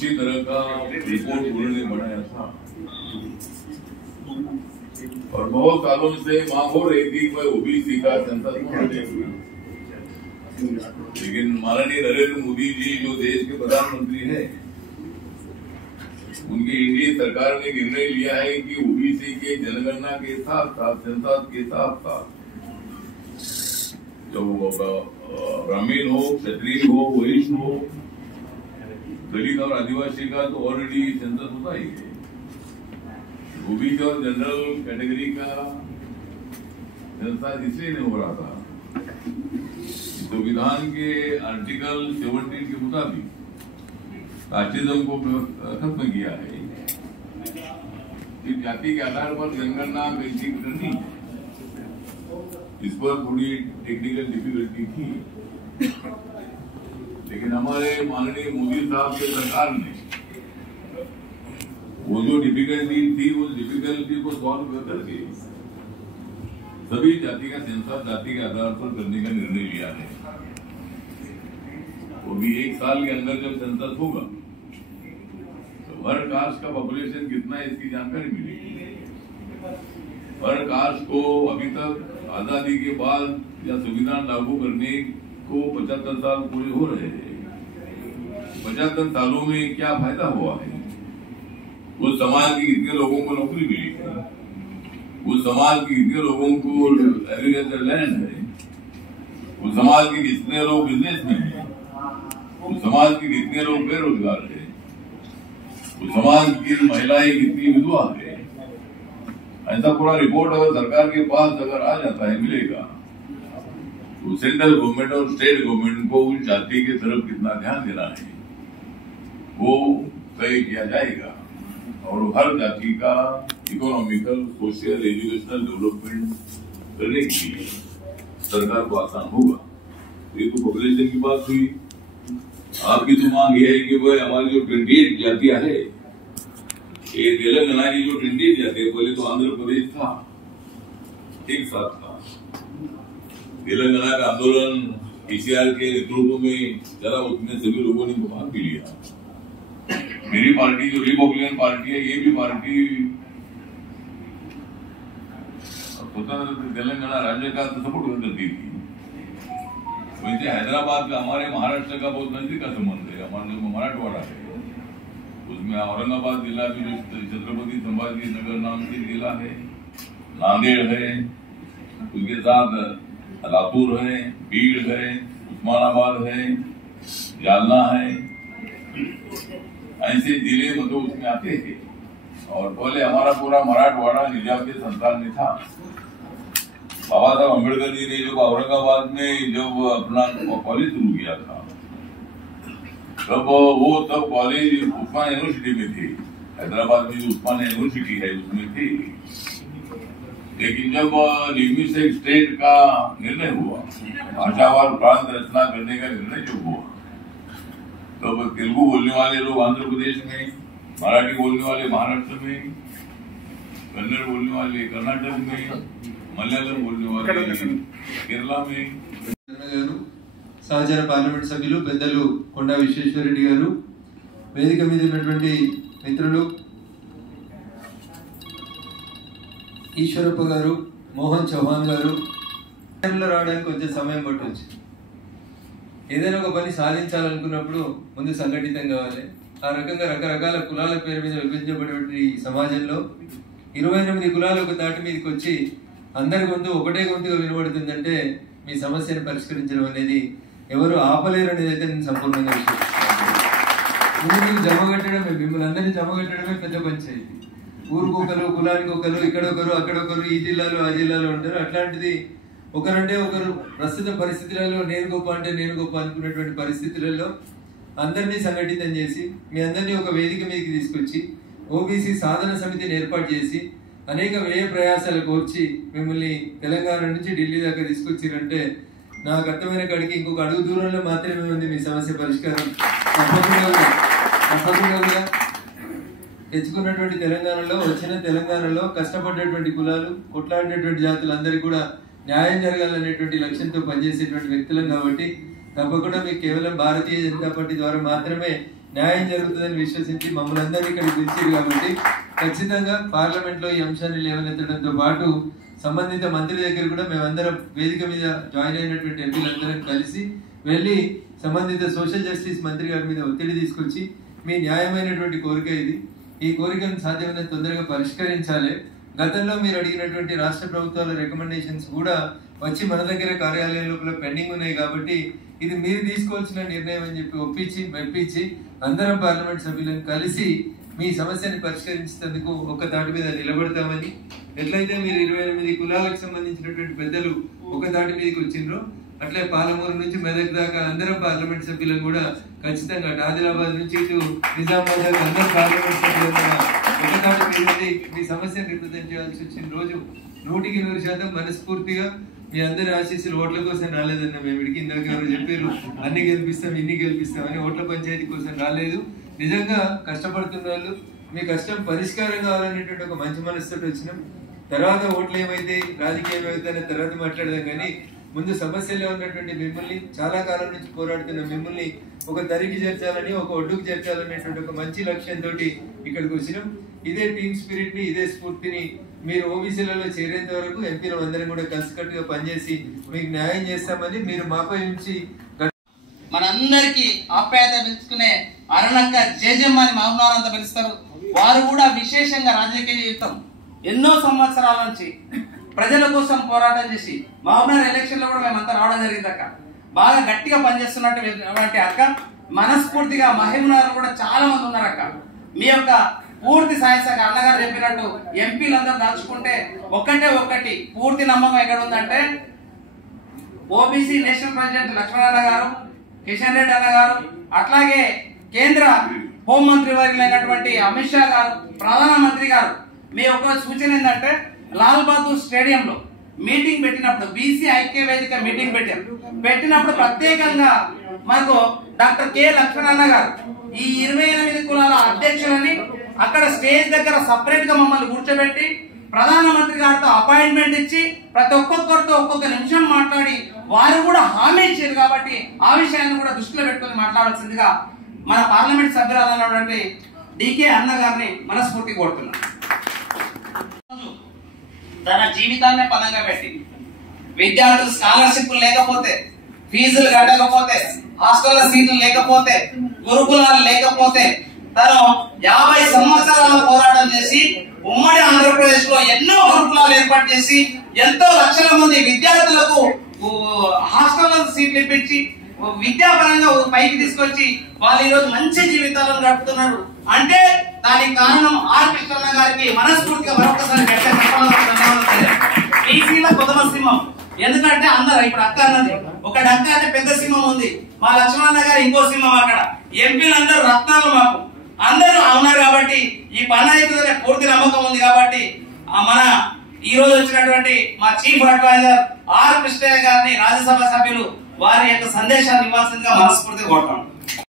इसी तरह का रिपोर्ट उन्होंने बनाया था और बहुत सालों से मांग हो रही थी कि ओबीसी का सेंसस होना चाहिए। लेकिन माननीय नरेंद्र मोदी जी जो देश के प्रधानमंत्री हैं, उनकी एनडीए सरकार ने निर्णय लिया है कि ओबीसी के जनगणना के साथ साथ सेंसस के साथ साथ जो ब्राह्मण हो, क्षत्रिय हो, वैश्य हो, दलित और आदिवासी का तो ऑलरेडी सेंसस होता ही है। ओबीसी और जनरल कैटेगरी का सेंसस इसलिए नहीं हो रहा था, संविधान के आर्टिकल 17 के मुताबिक कास्टिज्म को खत्म किया है कि जाति के आधार पर जनगणना कैसी करनी है। इस पर थोड़ी टेक्निकल डिफिकल्टी थी, लेकिन हमारे माननीय मोदी साहब के सरकार ने वो जो डिफिकल्टी थी उस डिफिकल्टी को सॉल्व करके सभी जाति का सेंसस जाति के आधार पर करने का निर्णय लिया है। वो भी 1 साल के अंदर जब सेंसस होगा तो हर कास्ट का पॉपुलेशन कितना है इसकी जानकारी मिलेगी। हर कास्ट को अभी तक आजादी के बाद या संविधान लागू करने को 75 साल पूरे हो रहे हैं। 75 सालों में क्या फायदा हुआ है? उस समाज के कितने लोगों को नौकरी मिली है? उस समाज के कितने लोगों को एग्रीकल्चर लैंड है? उस समाज के कितने लोग बिजनेस में हैं? उस समाज के कितने लोग बेरोजगार है? उस समाज की महिलाएं कितनी विधवा है? ऐसा पूरा रिपोर्ट अगर सरकार के पास अगर आ जाता है, मिलेगा, तो सेंट्रल गवर्नमेंट और स्टेट गवर्नमेंट को उस जाति की तरफ कितना ध्यान देना है वो तय किया जाएगा और हर जाति का इकोनॉमिकल, सोशल, एजुकेशनल डेवलपमेंट करने के लिए सरकार को आसान होगा। ये तो पॉपुलेशन की बात हुई। आपकी तो मांग ये है कि भाई हमारी जो 28 जातियां है, ये तेलंगाना की जो 28 जाति है, पहले तो आंध्र प्रदेश था, एक साथ था। तेलंगाना का आंदोलन केसीआर के नेतृत्व में चला, उसमें सभी लोगों ने भाग भी लिया। मेरी पार्टी जो रिपब्लिकन पार्टी है, ये भी पार्टी स्वतंत्र तेलंगाना राज्य का सपोर्ट करती थी। वैसे हैदराबाद का हमारे महाराष्ट्र का बहुत नजदीक का संबंध है। हमारा जो मराठवाड़ा है उसमें औरंगाबाद जिला भी जो छत्रपति संभाजी नगर नाम से जिला है, नांदेड़ है, उसके साथ लातूर है, बीड़ है, उस्मानाबाद है, जालना है, ऐसे जिले मतलब उसमें आते थे। और पहले हमारा पूरा मराठवाड़ा निजाम के संस्थान में था। बाबा साहब अम्बेडकर जी ने जब औरंगाबाद में जब अपना कॉलेज शुरू किया था, तब वो तब कॉलेज उस्मान यूनिवर्सिटी में थे। हैदराबाद में जो उस्मान यूनिवर्सिटी है उसमें थी। लेकिन जब लिंग्विस्टिक स्टेट का निर्णय हुआ, भाषावार प्रांत रचना करने का निर्णय जब हुआ, तब तेलुगु बोलने वाले लोग आंध्र प्रदेश में, मराठी बोलने वाले महाराष्ट्र में, कन्नड़ बोलने वाले कर्नाटक में, मलयालम बोलने वाले केरला में। సహచర పార్లమెంట్ సభ్యులు పెద్దలు కొండా విశ్వేశ్వరరెడ్డి గారు, వేదిక మీద ఉన్నటువంటి మిత్రులు ఈశ్వరప్ప గారు, మోహన్ చౌహాన్ గారు, రావడానికి కొంచెం సమయం పట్టొచ్చు. ఏదైనా ఒక పని సాధించాలనుకున్నప్పుడు ముందు సంఘటితం కావాలి. ఆ రకంగా రకరకాల కులాల పేరు మీద విభజించబడినటువంటి సమాజంలో 28 కులాలు ఒక తాటి మీదకి వచ్చి అందరి గొంతు ఒకటే గొంతుగా వినబడుతుందంటే మీ సమస్యను పరిష్కరించడం అనేది ఎవరు ఆపలేరు అనేది అయితే నేను సంపూర్ణంగా విశ్వసిస్తున్నాను. ముందు జమగట్టడమే, మిమ్మల్ని అందరినీ జమగట్టడమే పెద్ద పంచాయతీ. ఊరికొకరు, కులానికి ఒకరు, ఇక్కడొకరు, అక్కడొకరు, ఈ జిల్లాలో ఆ జిల్లాలో ఉంటారు. అట్లాంటిది ఒకరంటే ఒకరు ప్రస్తుత పరిస్థితులలో నేను గొప్ప అంటే నేను గొప్ప అనుకున్నటువంటి పరిస్థితులలో అందరినీ సంఘటితం చేసి మీ అందరినీ ఒక వేదిక మీదకి తీసుకొచ్చి ఓబీసీ సాధన సమితిని ఏర్పాటు చేసి అనేక వ్యయ ప్రయాసాలు కోర్చి మిమ్మల్ని తెలంగాణ నుంచి ఢిల్లీ దాకా తీసుకొచ్చిరంటే నాకు అర్థమైన కాడికి ఇంకొక అడుగు దూరంలో మాత్రమే ఉంది మీ సమస్య పరిష్కారం. తప్పకుండా తెచ్చుకున్నటువంటి తెలంగాణలో, వచ్చిన తెలంగాణలో కష్టపడ్డటువంటి కులాలు, కొట్లాడినటువంటి జాతులందరికీ కూడా న్యాయం జరగాలనేటువంటి లక్ష్యంతో పనిచేసేటువంటి వ్యక్తులం కాబట్టి తప్పకుండా మీకు కేవలం భారతీయ జనతా పార్టీ ద్వారా మాత్రమే న్యాయం జరుగుతుందని విశ్వసించి మమ్మల్ని అందరినీ ఇక్కడికి పిలిచారు. కాబట్టి ఖచ్చితంగా పార్లమెంట్ లో ఈ అంశాన్ని లేవనెత్తడంతో పాటు సంబంధిత మంత్రి దగ్గర కూడా మేమందరం వేదిక మీద జాయిన్ అయినటువంటి ఎంపీలందరం కలిసి వెళ్ళి సంబంధిత సోషల్ జస్టిస్ మంత్రి గారి మీద ఒత్తిడి తీసుకొచ్చి మీ న్యాయమైనటువంటి కోరిక ఇది, ఈ కోరికను సాధ్యమైనంత తొందరగా పరిష్కరించాలి. గతంలో మీరు అడిగినటువంటి రాష్ట్ర ప్రభుత్వాల రికమెండేషన్స్ కూడా వచ్చి మన దగ్గర కార్యాలయం లోపల పెండింగ్ ఉన్నాయి. కాబట్టి ఇది మీరు తీసుకోవాల్సిన నిర్ణయం అని చెప్పి ఒప్పించి మెప్పించి అందరం పార్లమెంట్ సభ్యులను కలిసి మీ సమస్యని పరిష్కరించేందుకు ఒక తాటి మీద నిలబడతామని, ఎట్లయితే మీరు 28 కులాలకు సంబంధించినటువంటి పెద్దలు ఒక తాటి మీదకి వచ్చిండ్రో అట్లే పాలమూరు నుంచి మెదక్ దాకా అందరం పార్లమెంట్ సభ్యులను కూడా ఖచ్చితంగా ఆదిలాబాద్ నుంచి ఇటు నిజామాబాద్ దాకా అందరూ పార్లమెంట్ సభ్యులు ఒక తాటి మీద మీ సమస్యను రిప్రజెంట్ చేయాల్సి వచ్చిన రోజు 100% మనస్ఫూర్తిగా మీ అందరి ఆశీస్సులు ఓట్ల కోసం రాలేదన్న మేము ఇడికి ఇందాక ఎవరు చెప్పారు అన్ని గెలిపిస్తాం ఇన్ని గెలిపిస్తాం అని. ఓట్ల పంచాయతీ కోసం రాలేదు. నిజంగా కష్టపడుతున్న వాళ్ళు మీ కష్టం పరిష్కారం కావాలనేటువంటి ఒక మంచి మనసుతో వచ్చినాం. తర్వాత ఓట్లు ఏమైతే రాజకీయం ఏమైతే తర్వాత మాట్లాడదాం, కానీ ముందు సమస్యలో ఉన్నటువంటి మిమ్మల్ని చాలా కాలం నుంచి పోరాడుతున్న మిమ్మల్ని ఒక తరికి చేర్చాలని ఒక ఒడ్డుకు చేర్చాలనేటువంటి ఒక మంచి లక్ష్యంతో ఇక్కడికి వచ్చినాం. ఇదే టీమ్ స్పిరిట్ ని ఇదే స్ఫూర్తిని మీరు ఓబీసీలలో చేరేంత వరకు ఎంపీలు అందరం కూడా కలిసికట్టుగా పనిచేసి మీకు న్యాయం చేస్తామని మీరు మాపై నుంచి మనందరికి ఆప్యాయత పెంచుకునే అరుణక్క జేజమ్మ అని మహబూబ్నగర్ పిలుస్తారు. వారు కూడా విశేషంగా రాజకీయ జీవితం ఎన్నో సంవత్సరాల నుంచి ప్రజల కోసం పోరాటం చేసి మహబూబ్నగర్ ఎలక్షన్ లో కూడా మేమంతా రావడం జరిగింది అక్క. బాగా గట్టిగా పనిచేస్తున్నటువంటి అక్క. మనస్ఫూర్తిగా మహబూబ్నగర్ కూడా చాలా మంది ఉన్నారు అక్క. మీ యొక్క పూర్తి సాయసంగా అన్నగారు చెప్పినట్టు ఎంపీలందరూ దాచుకుంటే ఒక్కటి పూర్తి నమ్మకం ఎక్కడ ఉందంటే ఓబీసీ నేషనల్ ప్రెసిడెంట్ లక్ష్మణ గారు, కిషన్ రెడ్డి అన్న గారు, అట్లాగే కేంద్ర హోంమంత్రి వర్యులైనటువంటి అమిత్ షా గారు, ప్రధానమంత్రి గారు మీ యొక్క సూచన ఏంటంటే లాల్ బహదూర్ స్టేడియంలో మీటింగ్ పెట్టినప్పుడు బీసీ ఐక్య వేదిక మీటింగ్ పెట్టినప్పుడు ప్రత్యేకంగా మనకు డాక్టర్ కె లక్ష్మణ గారు ఈ 28 కులాల అధ్యక్షులని అక్కడ స్టేజ్ దగ్గర సపరేట్ గా మమ్మల్ని కూర్చోబెట్టి ప్రధానమంత్రి గారితో అపాయింట్మెంట్ ఇచ్చి ప్రతి ఒక్కొక్కరితో ఒక్కొక్క నిమిషం మాట్లాడి వారు కూడా హామీ ఇచ్చారు. కాబట్టి ఆ విషయాన్ని కూడా దృష్టిలో పెట్టుకుని మాట్లాడాల్సిందిగా మన పార్లమెంట్ సభ్యురాలైనటువంటి డికే అన్న గారిని మనస్ఫూర్తి కోరుతున్నాం. తన జీవితాన్ని పనంగా పెట్టి విద్యార్థులు స్కాలర్షిప్ లేకపోతే, ఫీజులు కట్టకపోతే, హాస్టల్ సీట్లు లేకపోతే, గురుకులాలు లేకపోతే తను 50 సంవత్సరాల పోరాటం చేసి ఉమ్మడి ఆంధ్రప్రదేశ్ లో ఎన్నో గురుకులాలు ఏర్పాటు చేసి ఎంతో లక్షల మంది విద్యార్థులకు హాస్టల్ సీట్లు ఇప్పించి విద్యాపరంగా పైకి తీసుకొచ్చి వాళ్ళు ఈ రోజు మంచి జీవితాలను గడుపుతున్నారు. అంటే దానికి కారణం ఆర్ కృష్ణన్న గారికి మనస్ఫూర్తిగా మరొకసారి బీసీల కొదమ సింహం. ఎందుకంటే అందరూ ఇప్పుడు అక్క అన్నది ఒక డక్క అంటే పెద్ద సింహం ఉంది, మా లక్ష్మణ గారు ఇంకో సింహం. అక్కడ ఎంపీలందరూ రత్నాలు మాకు అందరూ ఉన్నారు. కాబట్టి ఈ పని అవుతుందనే పూర్తి నమ్మకం ఉంది. కాబట్టి మన ఈ రోజు వచ్చినటువంటి మా చీఫ్ అడ్వైజర్ ఆర్ కృష్ణయ్య గారిని రాజ్యసభ సభ్యులు వారి యొక్క సందేశాన్ని ఇవ్వాల్సిందిగా మనస్ఫూర్తిగా కోరుతాం.